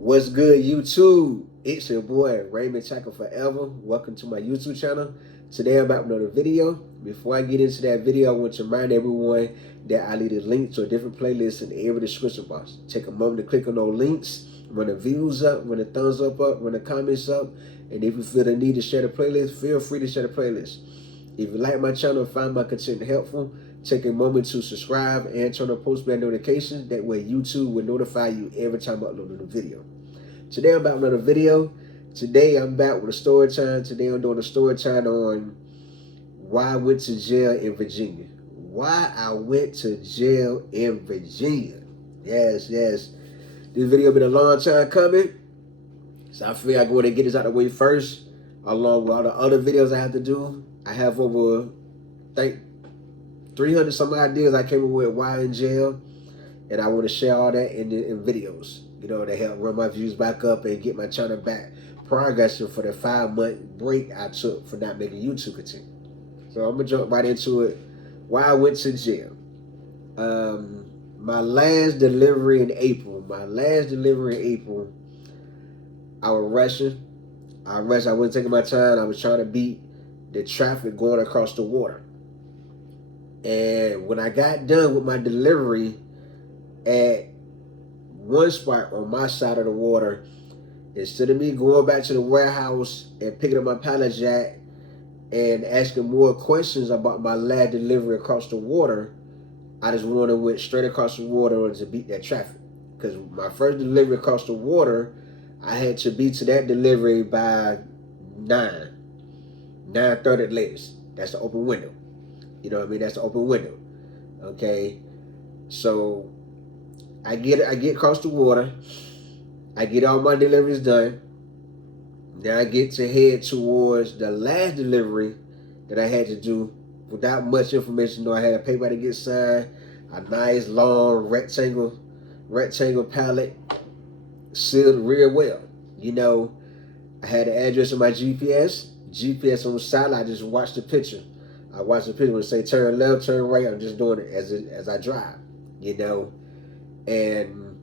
What's good, YouTube? It's your boy Raymond Tackle Forever. Welcome to my YouTube channel. Today I'm back with another video. Before I get into that video, I want to remind everyone that I leave a link to a different playlist in every description box. Take a moment to click on those links, run the views up, run the thumbs up, run the comments up, and if you feel the need to share the playlist, feel free to share the playlist. If you like my channel and find my content helpful, take a moment to subscribe and turn on post bell notifications. That way YouTube will notify you every time I upload a new video. Today I'm back with another video. Today I'm back with a story time. Today I'm doing a story time on why I went to jail in Virginia. Why I went to jail in Virginia. Yes. This video been a long time coming. So I figured I go ahead and get this out of the way first, along with all the other videos I have to do. I have over, I think, 300 some ideas I came up with why in jail, and I want to share all that in videos, you know, to help run my views back up and get my channel back progressing for the 5-month break I took for not making YouTube content. So I'm gonna jump right into it. Why I went to jail. My last delivery in April. I was rushing. I wasn't taking my time. I was trying to beat the traffic going across the water. And when I got done with my delivery at one spot on my side of the water, instead of me going back to the warehouse and picking up my pallet jack and asking more questions about my last delivery across the water, I just went straight across the water to beat that traffic. Because my first delivery across the water, I had to be to that delivery by 9:30 at latest. That's the open window. You know what I mean? That's the open window. Okay. So I get across the water. I get all my deliveries done. Now I get to head towards the last delivery that I had to do without much information. Though I had a paper to get signed, a nice long rectangle pallet, sealed real well. You know, I had the address of my GPS on the side. I just watched the picture. I watched the picture when it say turn left, turn right. I'm just doing it as I drive, you know. And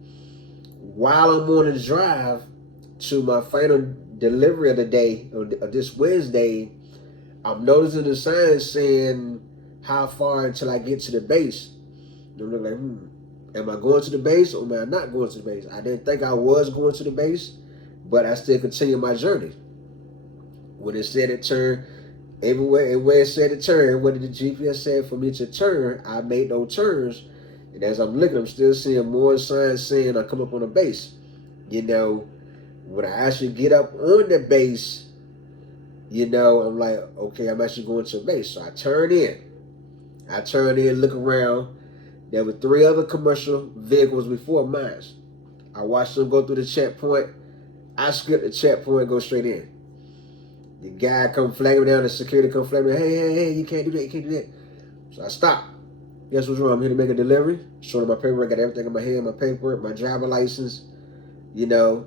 while I'm on the drive to my final delivery of the day, of this Wednesday, I'm noticing the sign saying how far until I get to the base. And I'm like, am I going to the base or am I not going to the base? I didn't think I was going to the base, but I still continue my journey. When it said it turn, everywhere it said to turn, what did the GPS say for me to turn, I made those turns. And as I'm looking, I'm still seeing more signs saying I come up on a base. You know, when I actually get up on the base, you know, I'm like, okay, I'm actually going to a base. So I turn in, look around. There were 3 other commercial vehicles before mine. I watched them go through the checkpoint. I skip the checkpoint and go straight in. The guy come flagging me down, the security come flagging me, hey, you can't do that, So I stop. Guess what's wrong? I'm here to make a delivery. Showing my paperwork, got everything in my hand, my paperwork, my driver license. You know,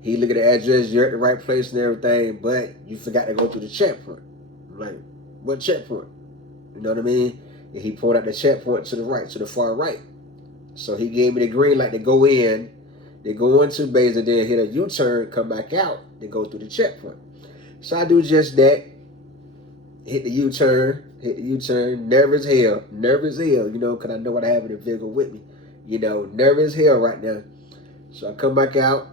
he look at the address, you're at the right place and everything, but you forgot to go through the checkpoint. I'm like, what checkpoint? You know what I mean? And he pulled out the checkpoint to the right, to the far right. So he gave me the green light to go in. They go into base and then hit a U-turn, come back out, then go through the checkpoint. So I do just that. Hit the U-turn, nervous hell, you know, because I know what I have in the vehicle with me. You know, nervous hell right now. So I come back out,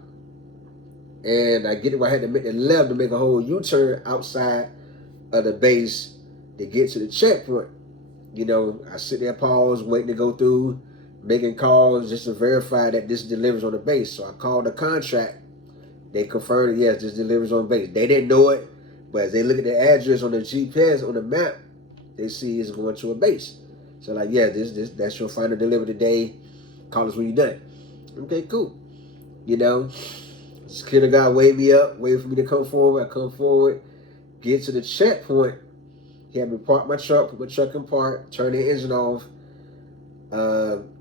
and I get it where I had to make the left to make a whole U-turn outside of the base to get to the checkpoint. You know, I sit there, pause, waiting to go through, making calls just to verify that this delivers on the base. So I called the contract. They confirmed, yes, this delivers on base. They didn't know it, but as they look at the address on the GPS, on the map, they see it's going to a base. So like, yeah, that's your final delivery today. Call us when you're done. Okay, cool. You know, security guy waved me up, waited for me to come forward. I come forward, get to the checkpoint. He had me park my truck, put my truck in park, turn the engine off,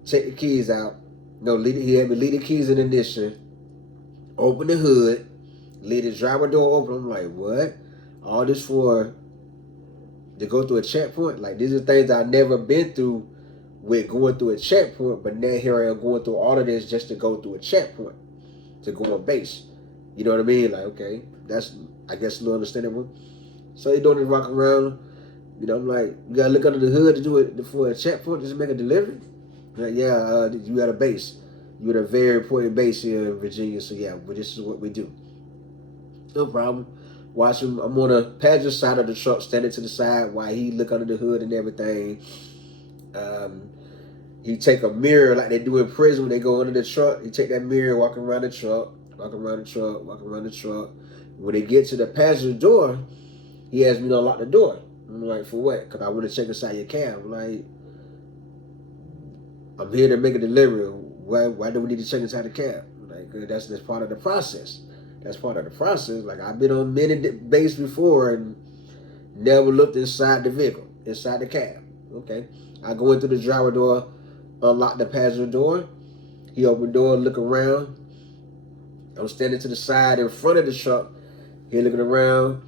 take the keys out. No, he had me leave the keys in ignition, open the hood, leave the driver door open. I'm like, what? All this for to go through a checkpoint? Like, these are things I've never been through with going through a checkpoint, but now here I am going through all of this just to go through a checkpoint. to go on base. You know what I mean? Like, okay, that's, I guess, a little understandable. So he doing his walk around. You know, I'm like, you gotta look under the hood to do it for a checkpoint, just make a delivery. Like, yeah, you at a base. You at a very important base here in Virginia. So yeah, but this is what we do. No problem. Watch him. I'm on the passenger side of the truck, standing to the side while he look under the hood and everything. Um, he take a mirror like they do in prison when they go under the truck. He take that mirror, walk around the truck, walk around the truck, walk around the truck. When they get to the passenger door, he asks me to unlock the door. I'm like, for what? Because I want to check inside your cab. I'm like, I'm here to make a delivery. Why do we need to check inside the cab? Like, that's part of the process. That's part of the process. Like, I've been on many bases before and never looked inside the vehicle, inside the cab. Okay. I go into the driver door, unlock the passenger door. He opened the door, look around. I'm standing to the side in front of the truck. He looking around.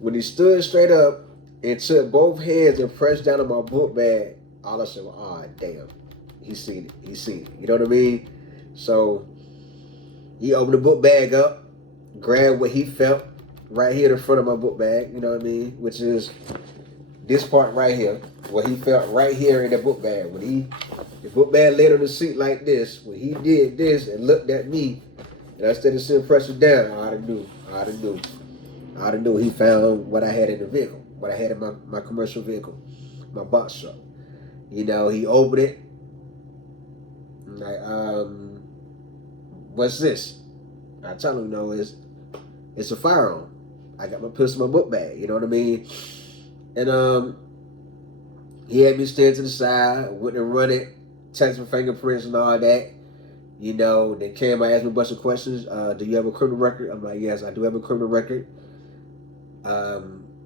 When he stood straight up and took both hands and pressed down on my book bag, all I said was, oh, damn. He seen it. He seen it. You know what I mean? So he opened the book bag up, grabbed what he felt right here in front of my book bag, you know what I mean? Which is this part right here, what he felt right here in the book bag. When the book bag laid on the seat like this, when he did this and looked at me, and instead of sitting pressure down, I'd have knew he found what I had in the vehicle, what I had in my commercial vehicle, my box truck. You know, he opened it. I'm like, what's this? I tell him, no, it's a firearm. I got my pistol in my book bag, you know what I mean? And he had me stand to the side, went and run it, text my fingerprints and all that. You know, they came, I asked me a bunch of questions. Do you have a criminal record? I'm like, yes, I do have a criminal record.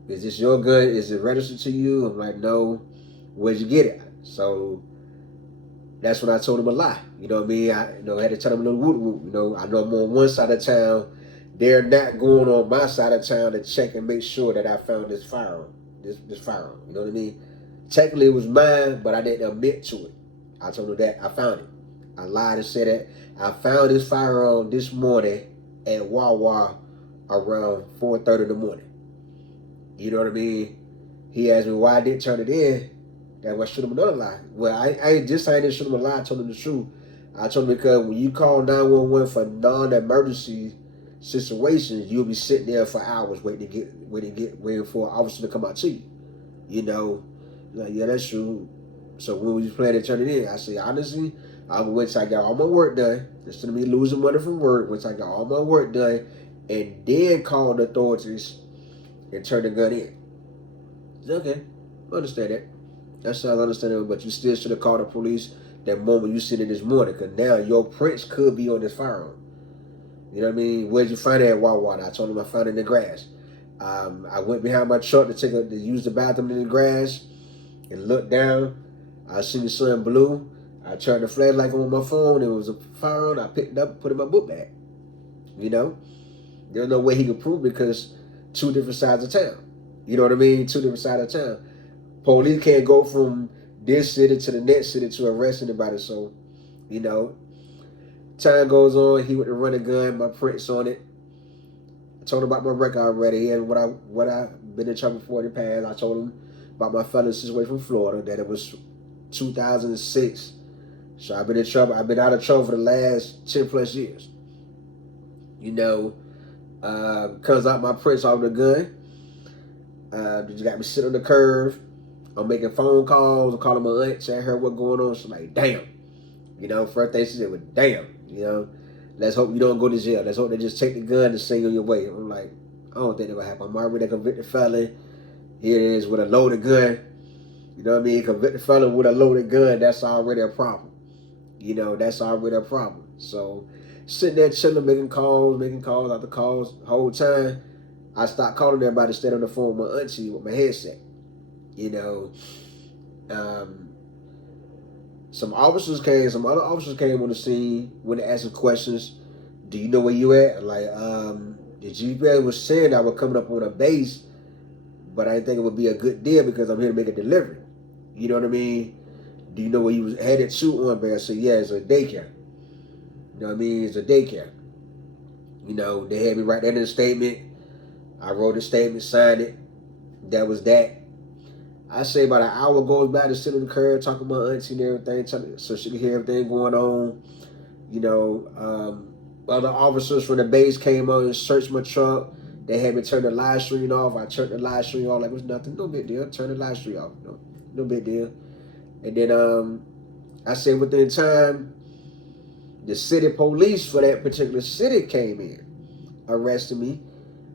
Is this your gun? Is it registered to you? I'm like, no. Where'd you get it? So that's when I told him a lie. You know what I mean? I had to tell him a little whoop whoop. You know, I know I'm on one side of town. They're not going on my side of town to check and make sure that I found this firearm. This firearm. You know what I mean? Technically it was mine, but I didn't admit to it. I told him that I found it. I lied and said that I found this firearm this morning at Wawa around 4:30 in the morning. You know what I mean? He asked me why I didn't turn it in. That was shoot him another lie. Well, I didn't shoot him a lie. I told him the truth. I told him because when you call 911 for non-emergency situations, you'll be sitting there for hours waiting for an officer to come out to you. You know, like, yeah, that's true. So when we was planning to turn it in, I said, honestly, I went till I got all my work done, instead of me losing money from work, once I got all my work done, and then called the authorities and turned the gun in. I said, okay, I understand that. That's not understandable, but you still should have called the police that moment you seen it this morning, because now your prints could be on this firearm. You know what I mean? Where'd you find it at Wawa? I told him I found it in the grass. I went behind my truck to use the bathroom in the grass and looked down. I seen the sun blue. I turned the flashlight on my phone. It was a firearm. I picked it up and put it in my book bag. You know? There's no way he could prove it because two different sides of town. You know what I mean? Two different sides of town. Police can't go from this city to the next city to arrest anybody. So, you know, time goes on. He went to run a gun, my prints on it. I told him about my record already and what I've been in trouble for in the past. I told him about my felony situation from Florida, that it was 2006. So I've been in trouble. I've been out of trouble for the last 10 plus years. You know, comes out my prints off the gun. Just got me sitting on the curve. I'm making phone calls. I'm calling my aunt, saying her what's going on. She's like, damn. You know, first thing she said was, damn. You know, let's hope you don't go to jail. Let's hope they just take the gun and send you on your way. I'm like, I don't think that will happen. I'm already a convicted felon. Here it is with a loaded gun. You know what I mean? Convicted felon with a loaded gun, that's already a problem. You know, that's already a problem. So, sitting there chilling, making calls after calls. The whole time, I stopped calling everybody, stayed on the phone with my auntie with my headset. You know, some other officers came on the scene, went to ask some questions. Do you know where you at? Like, the GPS was saying I was coming up on a base, but I didn't think it would be a good deal because I'm here to make a delivery. You know what I mean? Do you know where you was headed to on base? I said, yeah, it's a daycare. You know what I mean? It's a daycare. You know, they had me write that in a statement. I wrote the statement, signed it. That was that. I say about an hour goes by to sit on the curb talking to my auntie and everything, so she could hear everything going on. You know, other officers from the base came out and searched my truck. They had me turn the live stream off. I turned the live stream off like it was nothing. No big deal. Turn the live stream off. No big deal. And then I said within time, the city police for that particular city came in, arrested me.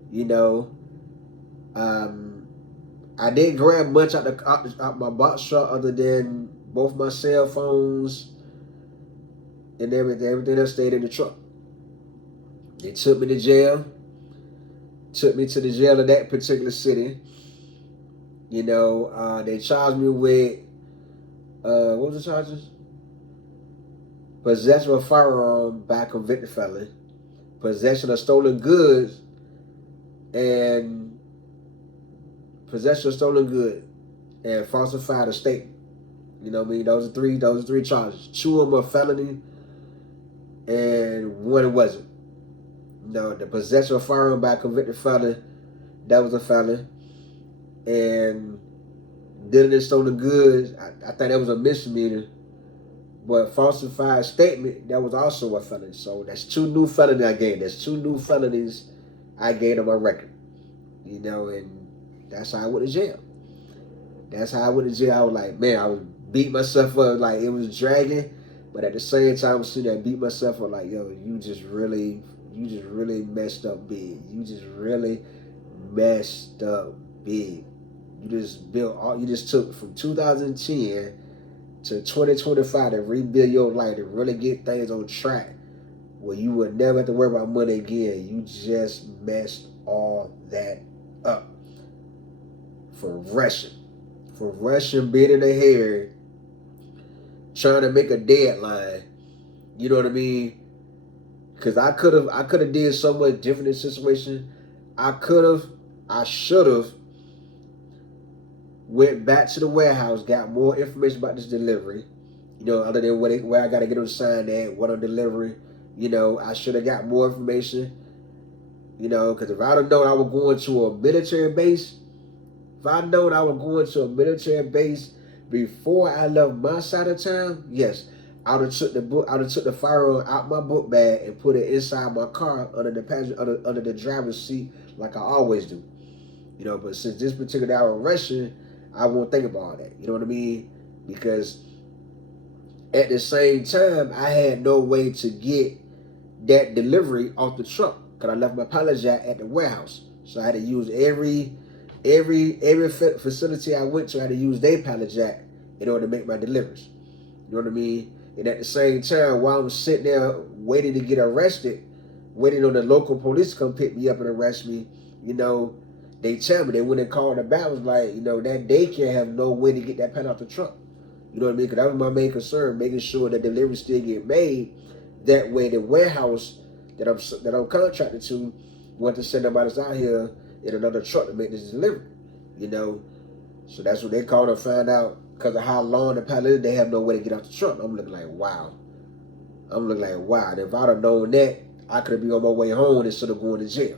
You know, I didn't grab much out my box truck other than both my cell phones and everything that stayed in the truck. They took me to jail. Took me to the jail of that particular city. You know, they charged me with what was the charges? Possession of a firearm by a convicted felon, possession of stolen goods, and falsified a statement. You know what I mean? Those are three charges. 2 of them are felony, and 1 wasn't. No, the possession of a firearm by a convicted felon, that was a felon. And dealing in stolen goods, I think that was a misdemeanor. But falsified statement, that was also a felony. So that's 2 new felonies I gained. That's 2 new felonies I gained on my record. You know, and that's how I went to jail. That's how I went to jail. I was like, man, I was beat myself up. Like, it was dragging. But at the same time, I was sitting there beat myself up like, yo, you just really messed up big. You just really messed up big. You just took from 2010 to 2025 to rebuild your life, to really get things on track where you would never have to worry about money again. You just messed all that up for rushing, being in the hair, trying to make a deadline. You know what I mean? Because I could have did so much different in the situation. I should have went back to the warehouse, got more information about this delivery. You know, other than where I got to get them signed at, what I'm delivering. You know, I should have got more information. You know, because if I'd have known I was going to a military base, before I left my side of town, yes, I would have took the firearm out my book bag and put it inside my car under the driver's seat like I always do. You know, but since this particular hour of rushing, I won't think about all that. You know what I mean? Because at the same time, I had no way to get that delivery off the truck because I left my pallet jack at the warehouse. So I had to use every facility I went to. I had to use their pallet jack in order to make my deliveries. You know what I mean? And at the same time, while I'm sitting there waiting to get arrested, waiting on the local police to come pick me up and arrest me, you know, they tell me, when they called the back, was like, you know, that daycare have no way to get that pen out the truck. You know what I mean? Because that was my main concern, making sure that deliveries still get made. That way, the warehouse that I'm contracted to want to send somebody out here in another truck to make this delivery. You know, so that's what they called and find out because of how long the pallet is. They have no way to get out the truck. I'm looking like, wow. And if I'd have known that, I could have been on my way home instead of going to jail.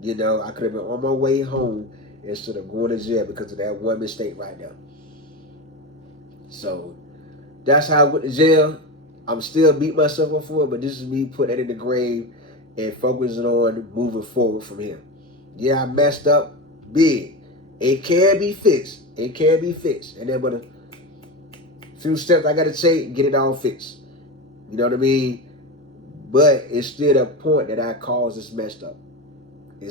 You know, I could have been on my way home instead of going to jail because of that one mistake right there. So that's how I went to jail. I'm still beating myself up for it, but this is me putting that in the grave and focusing on moving forward from here. Yeah, I messed up big. It can be fixed. And then but a few steps I got to take and get it all fixed. You know what I mean? But it's still a point that I caused this mess up. And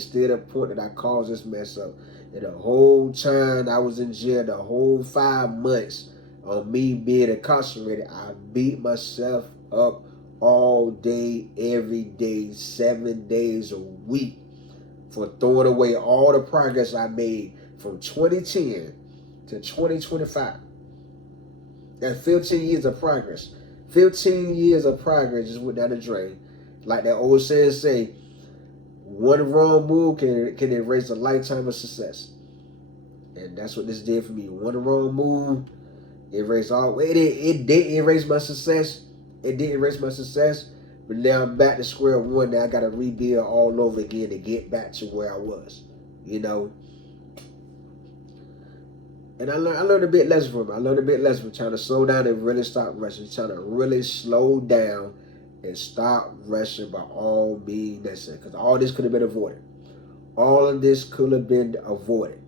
the whole time I was in jail, the whole 5 months of me being incarcerated, I beat myself up all day, every day, 7 days a week for throwing away all the progress I made from 2010 to 2025. That's 15 years of progress. 15 years of progress just went down the drain. Like that old saying say, one wrong move can erase a lifetime of success. And that's what this did for me. One wrong move, it didn't erase my success. But now I'm back to square one. Now I got to rebuild all over again to get back to where I was, you know. And I learned a bit less from it. I learned a bit less from trying to slow down and really stop rushing. Trying to really slow down and stop rushing by all means necessary. Because all this could have been avoided. All of this could have been avoided.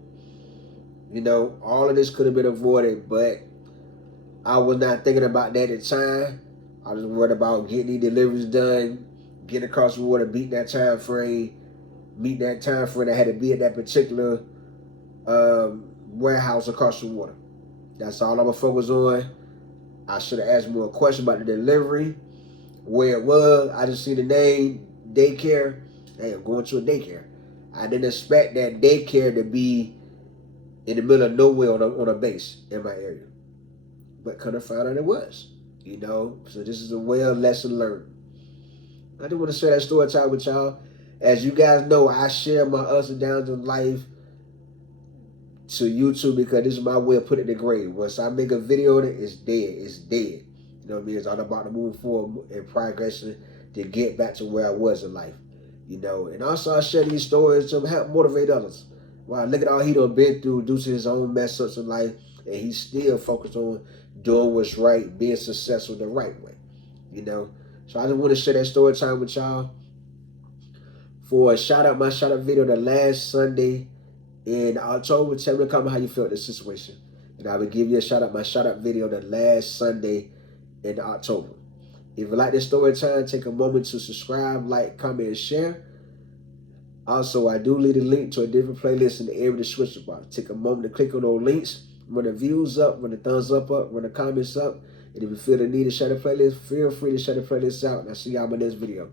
You know, all of this could have been avoided, but I was not thinking about that at the time. I was worried about getting these deliveries done, getting across the water, beating that time frame, meeting that time frame. I had to be at that particular warehouse across the water. That's all I'm gonna focus on. I should have asked more questions about the delivery, where it was. I just see the name, daycare. Hey, I'm going to a daycare. I didn't expect that daycare to be in the middle of nowhere on a base in my area. But couldn't find out it was. You know, so this is a well lesson learned. I just want to share that story time with y'all. As you guys know, I share my ups and downs in life to YouTube because this is my way of putting it in the grade. Once I make a video on it, it's dead. It's dead. You know what I mean? It's all about to move forward and progressing to get back to where I was in life. You know, and also I share these stories to help motivate others. Wow, look at all he done been through due to his own mess ups in life, and he's still focused on doing what's right, being successful the right way. You know, so I just want to share that story time with y'all. For a shout out, my shout out video the last Sunday in October. Tell me in the comment how you felt this situation, and I will give you a shout out, my shout out video the last Sunday in October. If you like this story time, take a moment to subscribe, like, comment, and share. Also, I do leave a link to a different playlist in the area of the description box. Take a moment to click on those links. Run the views up, run the thumbs up, run the comments up. And if you feel the need to share the playlist, feel free to share the playlist out. And I'll see y'all in my next video.